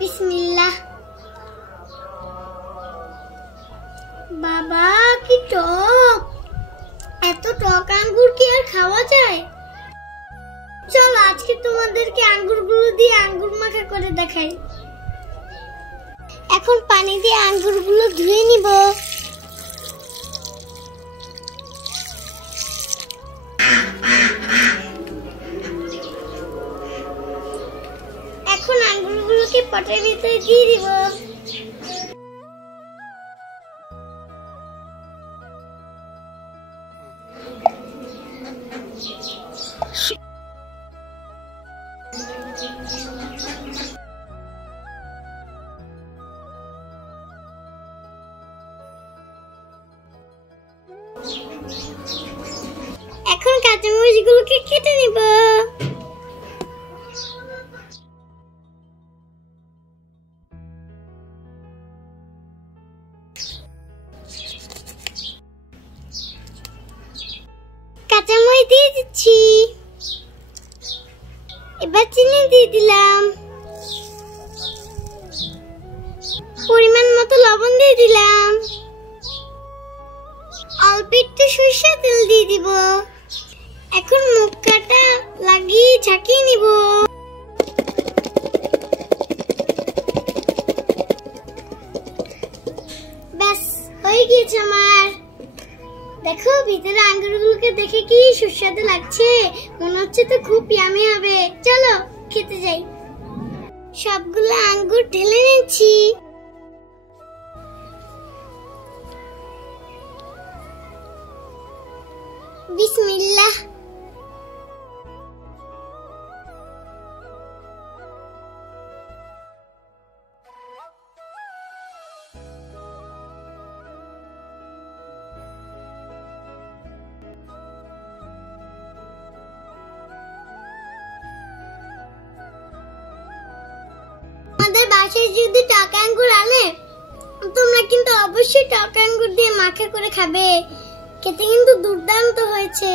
বিসমিল্লাহ। বাবা কি টক, এত টক আঙ্গুর কি আর খাওয়া যায়? চল আজকে তোমাদেরকে আঙ্গুরগুলো দিয়ে আঙ্গুর মাখা করে দেখাই। এখন পানি দিয়ে আঙ্গুরগুলো ধুয়ে নিব। এখন আঙ্গুরগুলোকে পটের ভিতরে দিয়ে দিব। এখন কাঁচামরিচগুলোকে কেটে নিব। কাঁচামরিচ দিয়ে দিচ্ছি। এবার চিনি দিয়ে দিলাম। পরিমাণ মতো লবণ দিয়ে দিলাম। অল্প একটু সরিষার তেল দিয়ে দিব। এখন মুখটা লাগিয়ে ঝাঁকিয়ে নিব। ব্যাস হয়ে গিয়েছে আমার। দেখো ভিতরে আঙ্গুরগুলোকে দেখে কি সুস্বাদু লাগছে, মনে হচ্ছে তো খুব ইয়ামি হবে। চলো খেতে যাই। সবগুলো আঙ্গুর ঢেলে নিচ্ছি। বিসমিল্লাহ। আমাদের বাসায় যদি টক আঙ্গুর আনে, তোমরা কিন্তু অবশ্যই টক আঙ্গুর দিয়ে মাখা করে খাবে। খেতে কিন্তু দুর্দান্ত হয়েছে।